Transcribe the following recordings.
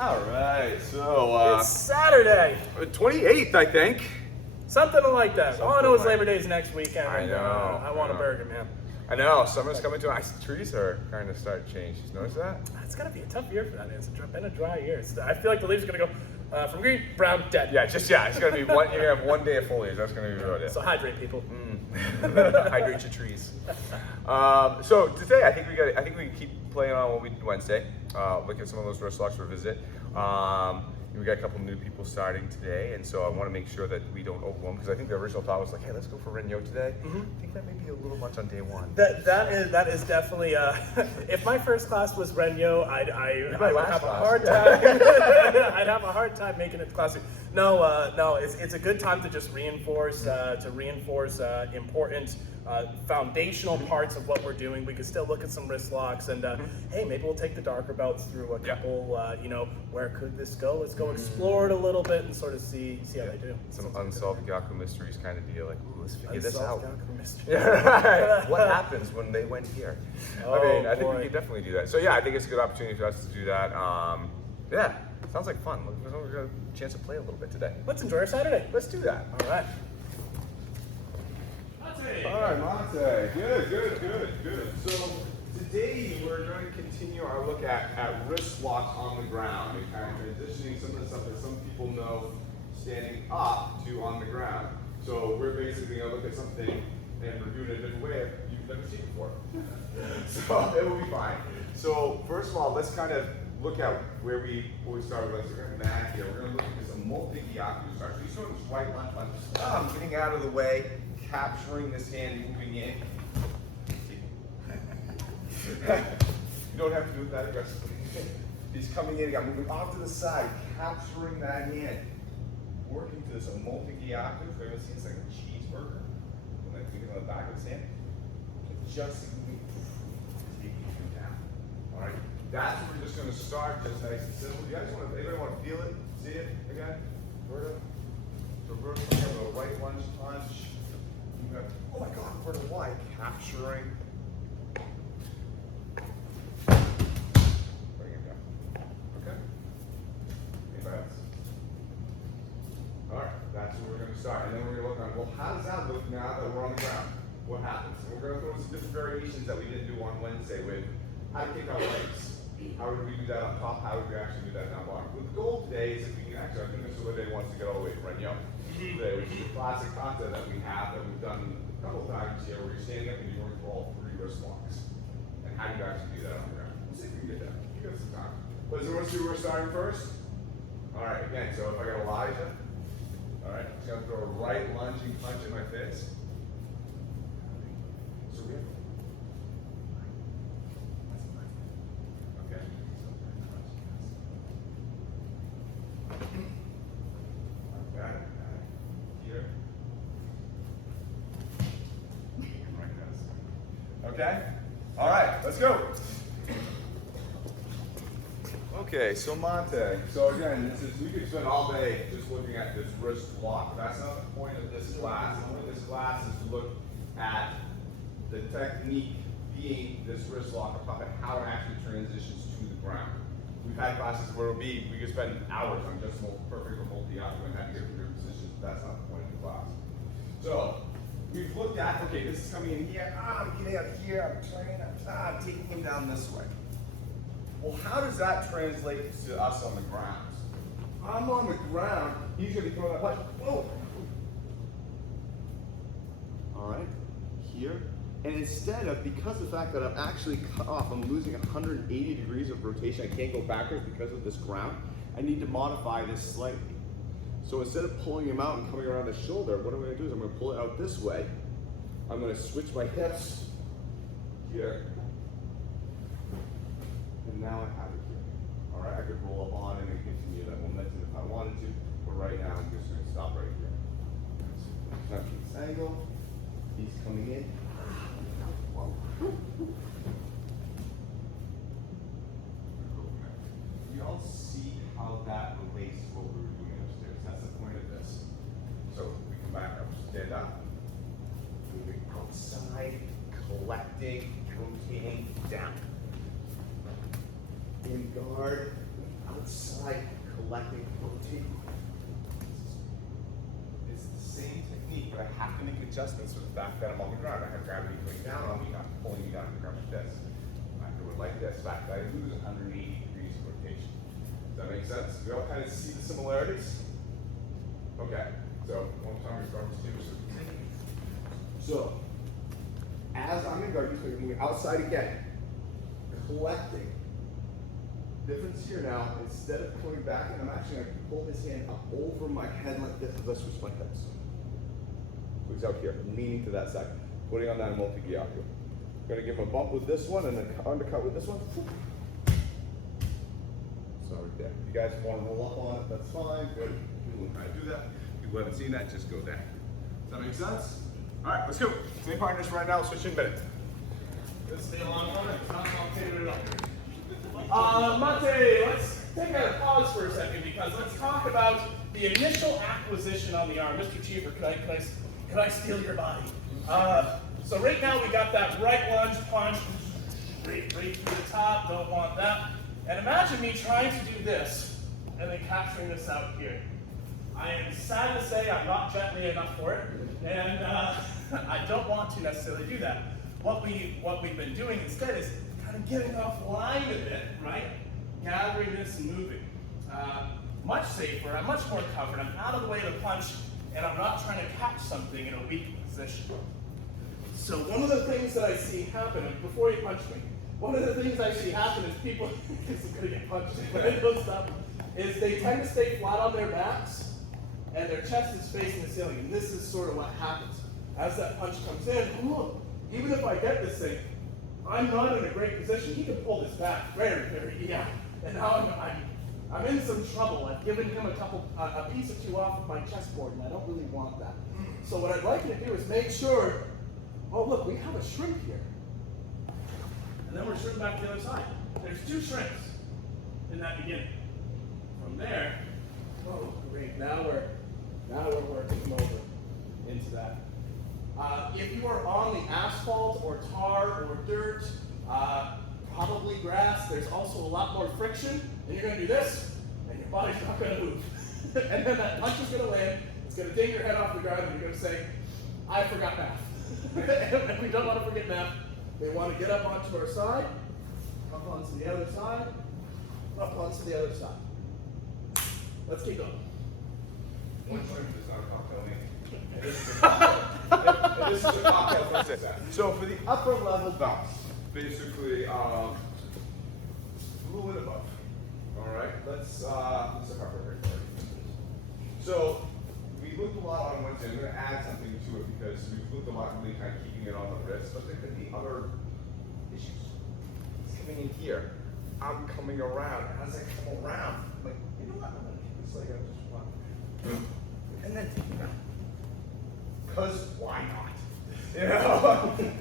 All right, so It's Saturday. 28th, I think. Something like that. All I know is Something Labor Day's next weekend. I and, know, I want I a know. burger, man. I know, summer's coming to us. Trees are kind of starting to change. You notice that? It's gonna be a tough year for that. It's been a dry year. I feel like the leaves are gonna go from green, brown, dead. Yeah, it's gonna be one. You're gonna have one day of foliage. That's gonna be about it. So hydrate, people. Hydrate your trees. So today, I think we can keep playing on what we did Wednesday. Look at some of those wrist locks for visit. We got a couple new people starting today, and so I want to make sure that we don't overwhelm, because I think the original thought was like, hey, let's go for Renyo today. I think that may be a little much on day one. That is definitely. If my first class was Renyo, I would have a hard time. I'd have a hard time making it classic. No, it's a good time to just reinforce important foundational parts of what we're doing. We could still look at some wrist locks, and hey, maybe we'll take the darker belts through a couple. Where could this go? Let's go explore it a little bit and sort of see how they do. Some unsolved Gyaku mysteries kind of deal. Like, ooh, let's figure this out. Gyaku mysteries. Yeah, right. What happens when they went here? I think boy. we can definitely do that. So yeah, I think it's a good opportunity for us to do that. Yeah, sounds like fun. We're going to get a chance to play a little bit today. Let's enjoy our Saturday. Let's do that. All right. All right, Monte. Good. So today we're going to continue our look at wrist locks on the ground and kind of transitioning some of the stuff that some people know standing up to on the ground. So we're basically going to look at something and we're doing it in a different way you've never seen before. So it will be fine. So first of all, let's kind of look at where we started. Let's look at that here. We're going to look at this Omote and Gyaku start. So you sort of this right lunge, getting out of the way, capturing this hand, moving in. You don't have to do it that aggressively. He's coming in, I'm moving off to the side, capturing that hand. Working to this Omote and Gyaku. So you're going to see it's like a cheeseburger. With my finger on the back of his hand. Just moving, taking him down. Alright? That's where we're just going to start, just nice and simple. You guys anybody want to feel it? See it again? Reverse, a right lunge punch. Oh my God, Roberto, why? Capturing. Bring it down. Okay? Anybody else? All right, that's where we're going to start. And then we're going to look on, well, how does that look now that we're on the ground? What happens? And we're going to throw some different variations that we didn't do on Wednesday with how to kick our legs. How would we do that on top? How would we actually do that down bottom? With the goal today is if we can actually, I think this is what they wants to get all the way to Renyo today, which is a classic concept that we have that we've done a couple times here where you're standing up and you're going for all three wrist locks. And how do you actually do that on the ground? Let's see if we can get that. You got some time. But everyone see where we're starting first? All right, again, so if I got Elijah, all right, he's going to throw a right lunging punch in my face. So we have okay? All right, let's go. Okay, so Monte. So again, we could spend all day just looking at this wrist lock. That's not the point of this class. The point of this class is to look at the technique being this wrist lock and how it actually transitions to the ground. We've had classes where we could spend hours on just perfect Omote and Gyaku and have to get different positions. That's not the point of the class. So we've looked at, okay, this is coming in here, I'm getting out here, I'm turning, I'm taking him down this way. Well, how does that translate to us on the ground? I'm on the ground, he's gonna be throwing that punch, whoa! All right, here. And instead of, because of the fact that I'm actually cut off, I'm losing 180 degrees of rotation, I can't go backwards because of this ground, I need to modify this slightly. So instead of pulling him out and coming around his shoulder, what I'm going to do is I'm going to pull it out this way. I'm going to switch my hips here. And now I have it here. All right, I could roll up on him and continue that momentum if I wanted to, but right now I'm just going to stop right here. Touch this angle. He's coming in. Whoa. You all see how that relates to what we were doing upstairs. That's the point of this. So we come back up, stand up, moving outside, collecting, rotating down. In guard, outside collecting protein. It's the same technique, but I have to make adjustments for the fact that I'm on the ground. I have gravity coming down on me, not pulling me down to the ground like this. I do it like this. In fact, I lose 180 degrees of rotation. Does that make sense? We all kind of see the similarities? Okay, so one time we start to do this. So, as I'm in guard, you're moving outside again, collecting. Difference here now, instead of coming back, and I'm actually going to pull his hand up over my head like this, and let's switch my hips. So he's out here, leaning to that side, putting on that Omote and Gyaku. Going to give him a bump with this one, and then undercut with this one. So right there. If you guys want to roll up on it, that's fine. Good. You will kind of do that. If you haven't seen that, just go there. Does that make sense? All right, let's go. Same partners right now, switch in minute. Let's stay along on it. It's not complicated at all. Mate, let's take a pause for a second because let's talk about the initial acquisition on the arm. Mr. Cheever, can I steal your body? So right now we got that right lunge punch, right through the top, don't want that. And imagine me trying to do this and then capturing this out here. I am sad to say I'm not gently enough for it, and I don't want to necessarily do that. What we've been doing instead is kind of getting offline a bit, right? Gathering this and moving. Much safer, I'm much more covered, I'm out of the way of the punch, and I'm not trying to catch something in a weak position. So one of the things that I see happen, before you punch me, one of the things I see happen is people, because I'm gonna get punched, but I don't stop, is they tend to stay flat on their backs, and their chest is facing the ceiling, and this is sort of what happens. As that punch comes in, look, even if I get this thing, I'm not in a great position. He can pull this back very, very easy. And now I'm in some trouble. I've given him a piece or two off of my chessboard, and I don't really want that. So what I'd like you to do is make sure, oh look, we have a shrink here. And then we're shrinking back to the other side. There's two shrinks in that beginning. From there, oh great, now we're working over into that. If you are on the asphalt or tar or dirt, probably grass, there's also a lot more friction, and you're going to do this, and your body's not going to move. And then that punch is going to land, it's going to ding your head off the ground, and you're going to say, I forgot math. And we don't want to forget math. They want to get up onto our side, up onto the other side, up onto the other side. Let's keep going. One point is not a cocktail name. This is a cocktail process. So for the upper level bounce, basically a little bit above. All right, let's look up our So we looked a lot on Wednesday. I'm going to add something to it because we've looked a lot really kind of keeping it on the wrist, but there could be other issues. It's coming in here. I'm coming around. As I come around, I'm like, you know what? I'm going to keep this like I just want. And then take it down. Because why not? You know?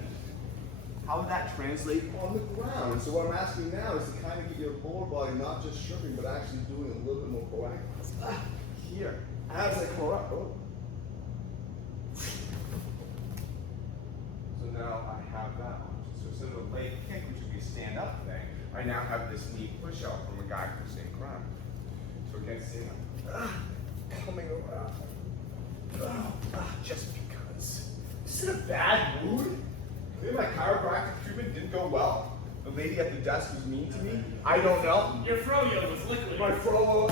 How would that translate on the ground? So what I'm asking now is to kind of get your lower body not just shrimping, but actually doing a little bit more proactive. Here, as I come up. Oh. So now I have that option. So instead of a leg kick, which would be a stand-up thing, I now have this knee push-out from a guy who's staying ground. So again, stand up. Coming around. Just because. Is it a bad mood? Maybe my chiropractic treatment didn't go well. The lady at the desk was mean to me. I don't know. Your froyo was liquid. My fro, I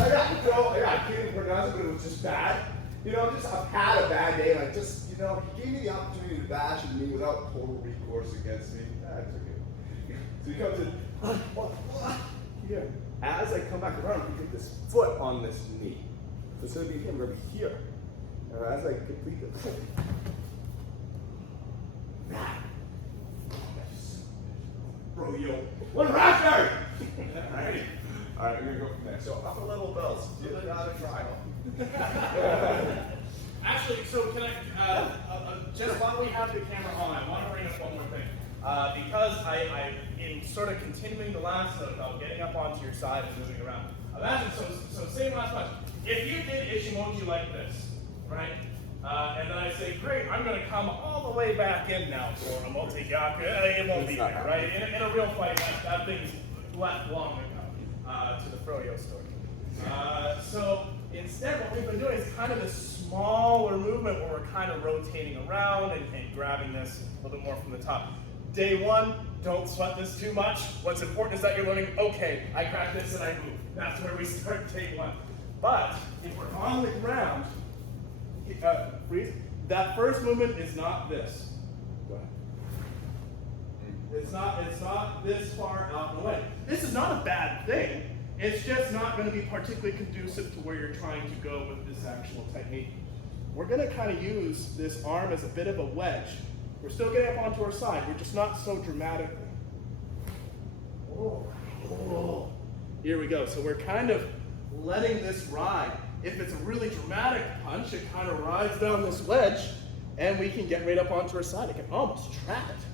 can't even pronounce it, but it was just bad. You know, I've had a bad day, like just, you know, he gave me the opportunity to bash at me without total recourse against me. That's okay. So he comes in, here. As I come back around, he put this foot on this knee. So instead of being here, I'm going to be here. And as I complete this, bro, yo, one raptor! Alright, we're gonna go from there. So upper level bells, give it another try. Actually, so can I, just while we have the camera on, I want to bring up one more thing. Because I in sort of continuing the last note about getting up onto your side and moving around. Imagine, so same last punch. If you did Ishimoji like this, right? And then I say, great, I'm going to come all the way back in now for Omote and Hon Gyaku. It won't be there, right? In a real fight, that thing's left long ago. to the froyo story. So instead, what we've been doing is kind of this smaller movement where we're kind of rotating around and grabbing this a little bit more from the top. Day one, don't sweat this too much. What's important is that you're learning, okay, I grab this and I move. That's where we start day one. But if we're on the ground, freeze, that first movement is not this. Go ahead. It's not this far out and away. This is not a bad thing. It's just not going to be particularly conducive to where you're trying to go with this actual technique. We're going to kind of use this arm as a bit of a wedge. We're still getting up onto our side. We're just not so dramatically. Oh. Here we go. So we're kind of letting this ride. If it's a really dramatic punch, it kind of rides down this wedge, and we can get right up onto our side. I can almost trap it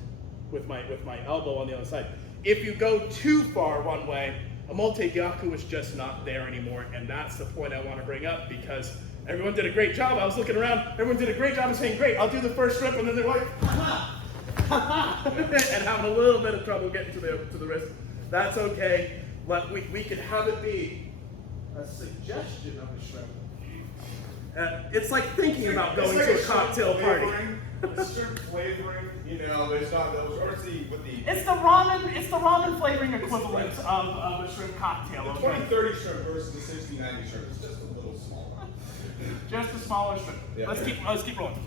with my elbow on the other side. If you go too far one way, Omote Gyaku is just not there anymore, and that's the point I want to bring up, because everyone did a great job. I was looking around, everyone did a great job of saying, great, I'll do the first strip, and then they're like, ha-ha, ha-ha, and having a little bit of trouble getting to the wrist. That's okay, but we could have it be a suggestion of a shrimp. It's like thinking about going to a cocktail party. It's shrimp flavoring, you know, there's not those, or with the... It's the ramen flavoring equivalent of a shrimp cocktail. The 20-30 shrimp versus the 60-90 shrimp is just a little smaller. Just a smaller shrimp. Yeah. Let's keep rolling.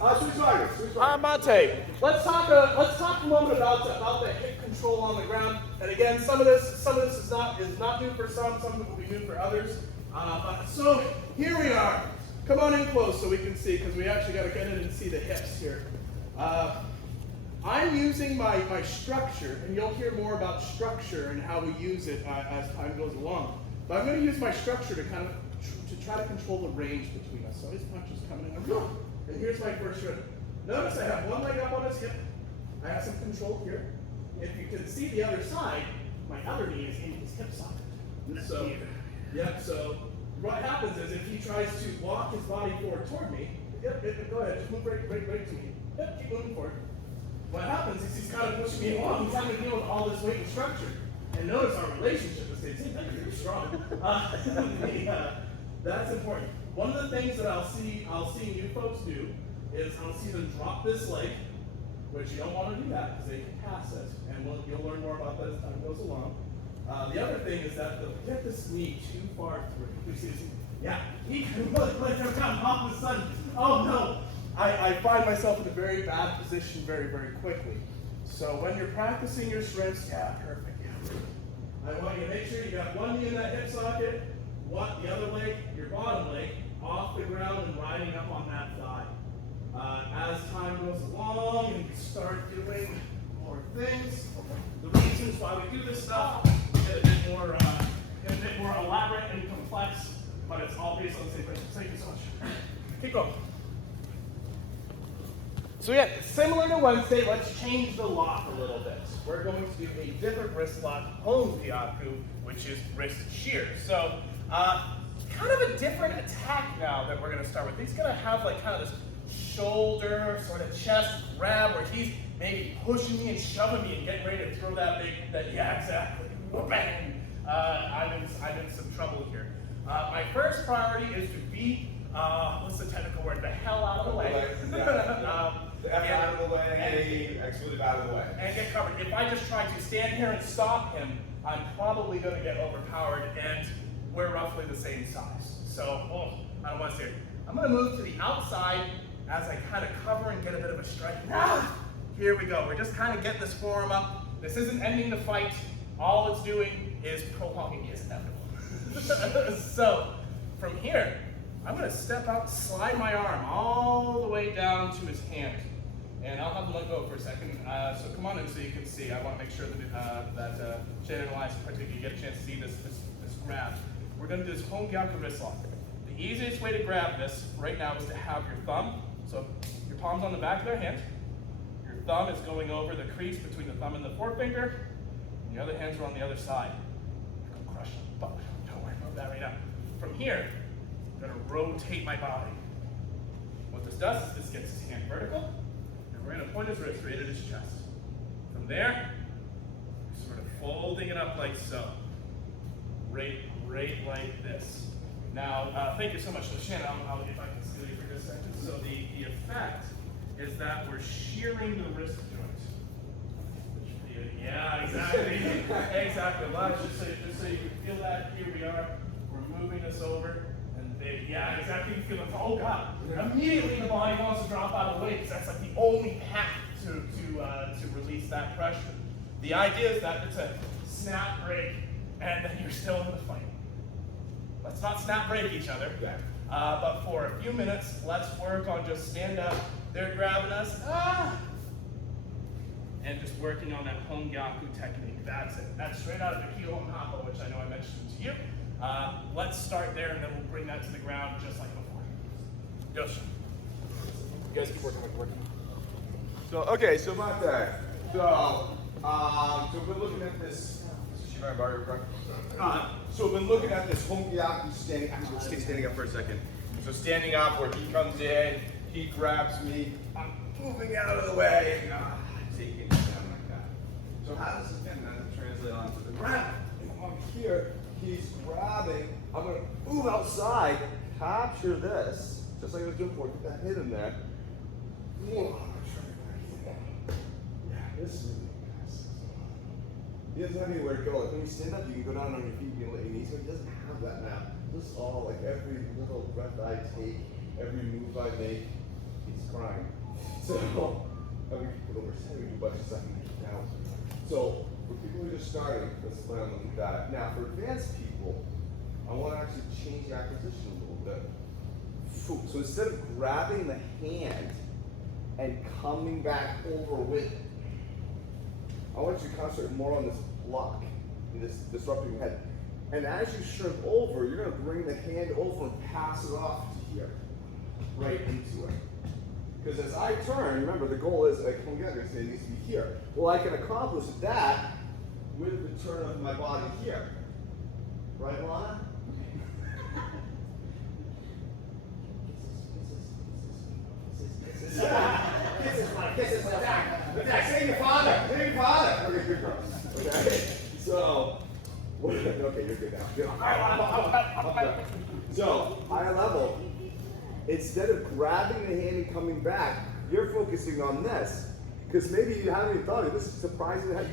Mate, let's talk a moment about the hip control on the ground. And again, some of this is not new for some of it will be new for others. So here we are. Come on in close so we can see, because we actually got to get in and see the hips here. I'm using my structure, and you'll hear more about structure and how we use it as time goes along. But I'm going to use my structure to kind of try to control the range between us. So his punch is coming in. And here's my first rhythm. Notice I have one leg up on his hip. I have some control here. If you can see the other side, my other knee is in his hip socket. So, yeah, so what happens is if he tries to walk his body forward toward me, go ahead, just move right to me. Yep, keep moving forward. What happens is he's kind of pushing me along. He's having to deal with all this weight and structure. And notice our relationship is very strong. That's important. One of the things that I'll see you folks do is I'll see them drop this leg, which you don't want to do that because they can pass it, and you'll learn more about that as time goes along. The other thing is that they'll get this knee too far through. You see, yeah, he can look like they're coming all of a sudden. Oh no! I find myself in a very bad position very, very quickly. So when you're practicing your shrimps, yeah, perfect. Yeah. I want you to make sure you got one knee in that hip socket, the other leg, your bottom leg, off the ground and riding up on that thigh. As time goes along and you start doing more things, the reasons why we do this stuff get a bit more elaborate and complex, but it's all based on the same principle. Thank you so much. Keep going. So yeah, similar to Wednesday, let's change the lock a little bit. We're going to do a different wrist lock, Hon Gyaku, which is wrist shear. So kind of a different attack now that we're going to start with. He's going to have like kind of this shoulder, sort of chest grab where he's maybe pushing me and shoving me and getting ready to throw yeah, exactly, bang. I'm in some trouble here. My first priority is to beat, what's the technical word, the hell out of the way. The F out of the way, and the expletive out of the way. And get covered. If I just try to stand here and stop him, I'm probably going to get overpowered, and we're roughly the same size. So, I don't want to say it. I'm going to move to the outside as I kind of cover and get a bit of a strike. Here we go. We're just kind of getting this forearm up. This isn't ending the fight. All it's doing is prolonging his inevitable. So, from here, I'm going to step out, slide my arm all the way down to his hand. And I'll have him let go for a second. So come on in so you can see. I want to make sure that Shannon and Elias in particular get a chance to see this grab. We're going to do this Hon Gyaku wrist lock. The easiest way to grab this right now is to have your thumb. So your palm's on the back of their hand. Your thumb is going over the crease between the thumb and the forefinger. And the other hands are on the other side. You're going to crush them, but don't worry about that right now. From here, I'm going to rotate my body. What this does is this gets his hand vertical. We're going to point his wrist right at his chest. From there, sort of fold holding it up like so. Right like this. Now, thank you so much. So Shannon, I'll if I can steal you for just a second. So the effect is that we're shearing the wrist joint. Yeah, exactly. Exactly. Well, just so you can feel that, here we are. We're moving this over. And yeah, exactly. You feel it. Oh God. Immediately the body wants to drop out of the way because that's like the only path to release that pressure. The idea is that it's a snap break and then you're still in the fight. Let's not snap break each other. Yeah. But for a few minutes, let's work on just stand up. They're grabbing us. And just working on that Hon Gyaku technique. That's it. That's straight out of the Kilo and Hoppo, which I know I mentioned to you. Let's start there, and then we'll bring that to the ground just like before. Yosh. You guys keep working. So, okay, so about that. So we're looking at this. So we've been looking at this Hon Gyaku standing up for a second. So standing up where he comes in, he grabs me, I'm moving out of the way, and taking it down like that. So how does this translate onto the ground? On here, he's grabbing, I'm gonna move outside, capture this, just like I was doing before, get that hit in there. Yeah, this is really fast. He doesn't have anywhere to go. Like when you stand up, you can go down on your feet, you can let your knees go. He doesn't have that now. This is all like every little breath I take, every move I make, he's crying. So, we can put over 70 bunches I can keep down. So, for people who are just starting, let's plan on looking at that. Now, for advanced people, I want to actually change the acquisition a little bit. So instead of grabbing the hand and coming back over with it, I want you to concentrate more on this block, and this disrupting your head. And as you shrink over, you're going to bring the hand over and pass it off to here, right into it. Because as I turn, remember the goal is like Hon Gyaku, it needs to be here. Well, I can accomplish that with the turn of my body here. Right, Lana? Kisses, attack, say your father, Okay, good girl. Okay, so, okay, you're good now. So, higher level, instead of grabbing the hand and coming back, you're focusing on this. Because maybe you haven't even thought of it. This is surprising how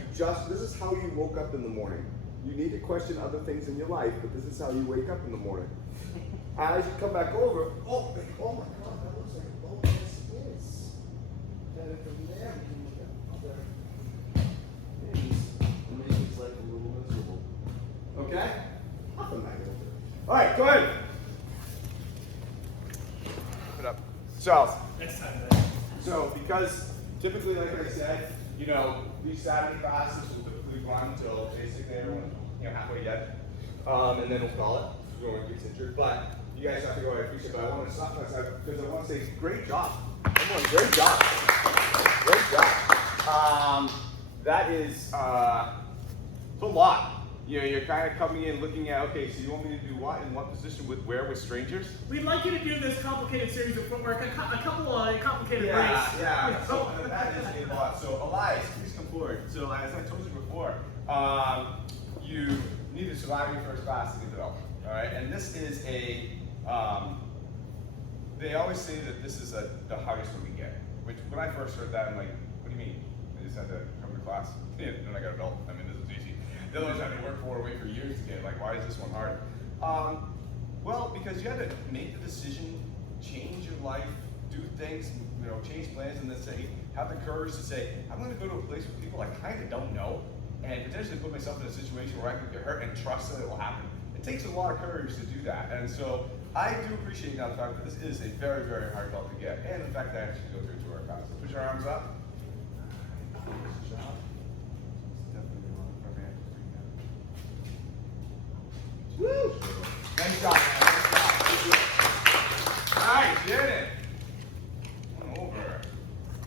this is how you woke up in the morning. You need to question other things in your life, but this is how you wake up in the morning. As you come back over, oh my God, that looks like a boat is. And from there, we can look at other things and make his life a little miserable. Okay? Nothing like it. All right, go ahead. Keep it up. So, because typically, like I said, these Saturday classes will typically run until basically everyone, halfway yet. And then we'll call it. We're going to get injured. But you guys have to go. I appreciate it. But I want to stop because I want to say, great job. Everyone, great job. Great job. That is it's a lot. You're kind of coming in looking at, okay, so you want me to do what in what position with strangers? We'd like you to do this complicated series of footwork, a couple complicated breaks. Yeah. So that is a lot. So Elias, please come forward. So as I told you before, you need to survive your first class to get developed. All right, and this is they always say that this is the hardest one we get. Which when I first heard that, I'm like, what do you mean? I just had to come to class. Yeah, then I got a belt. I mean, this is easy. The other ones I had to work wait for years to get. Like, why is this one hard? Well, because you had to make the decision, change your life, do things, change plans, and then have the courage to say, I'm going to go to a place with people I kind of don't know, and potentially put myself in a situation where I could get hurt and trust that it will happen. It takes a lot of courage to do that, and so I do appreciate now the fact that this is a very, very hard belt to get, and the fact that I actually go through 2 hour class. Put your arms up. Good job. Woo! Nice job, man. Nice job. Alright, did it. One over.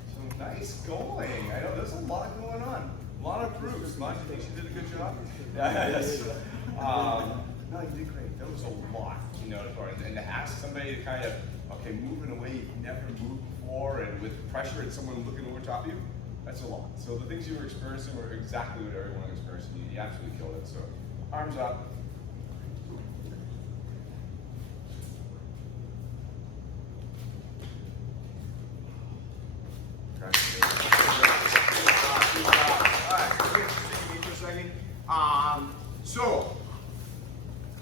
So nice going. I know there's a lot going on. A lot of proofs. Mom, you think she did a good job? Yes. No, you did great. That was a lot, and to ask somebody to kind of, okay, move in a way you've never moved before and with pressure and someone looking over top of you, That's a lot. So the things you were experiencing were exactly what everyone experienced. You absolutely killed it. So arms up. So,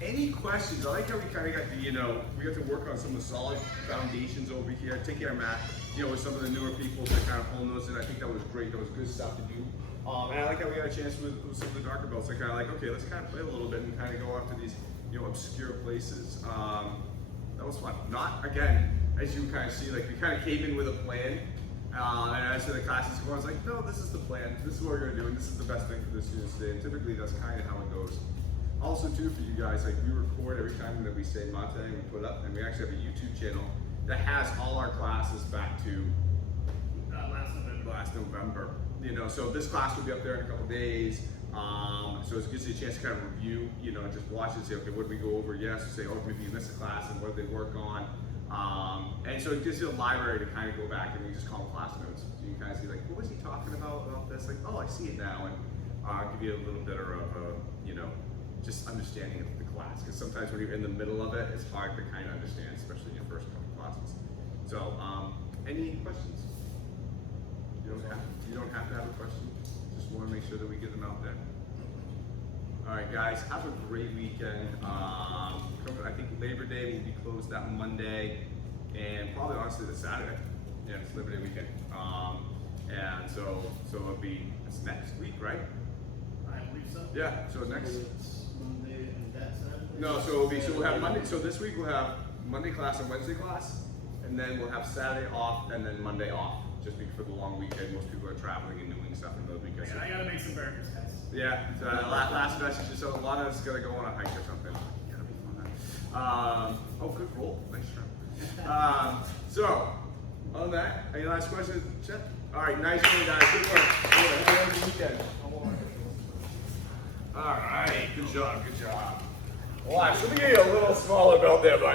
any questions? I like how we kind of got the, we got to work on some of the solid foundations over here, take care of Matt, with some of the newer people to kind of hone those in. I think that was great. That was good stuff to do. And I like how we got a chance with some of the darker belts. I kind of like, okay, let's kind of play a little bit and kind of go after these, obscure places. That was fun. Not, again, as you kind of see, like we kind of came in with a plan. And as the classes go on, it's like, no, this is the plan. This is what we're going to do, and this is the best thing for the students today. And typically, that's kind of how it goes. Also, too, for you guys, like we record every time that we say Mate and we put up, and we actually have a YouTube channel that has all our classes back to last November. So this class will be up there in a couple days. So it gives you a chance to kind of review, just watch and say, okay, what did we go over? Yes, say, oh, maybe you missed a class, and what did they work on? And so it gives you a library to kind of go back and we just call them class notes. So you can kind of see like, what was he talking about this? Like, oh, I see it now. And give you a little bit of just understanding of the class. Because sometimes when you're in the middle of it, it's hard to kind of understand, especially in your first couple classes. So, any questions? You don't have to have a question. Just want to make sure that we get them out there. All right, guys, have a great weekend. I think Labor Day will be closed that Monday, and probably honestly the Saturday. Yeah, it's Labor Day weekend. And so it's next week, right? I believe so. Yeah. So next. It's Monday and that Saturday. No, so we'll have Monday. So this week we'll have Monday class and Wednesday class, and then we'll have Saturday off and then Monday off. Just because for the long weekend, most people are traveling and doing stuff in those weekends. And I gotta make some burgers, guys. Yeah, so last message, so a lot of us gotta go on a hike or something. Gotta be fun. Oh, good roll, nice try. So, on that, any last questions, Chet? All right, nice one, guys, good work. Have a good weekend. All right, good job. Watch, let me get you a little smaller belt there, bud.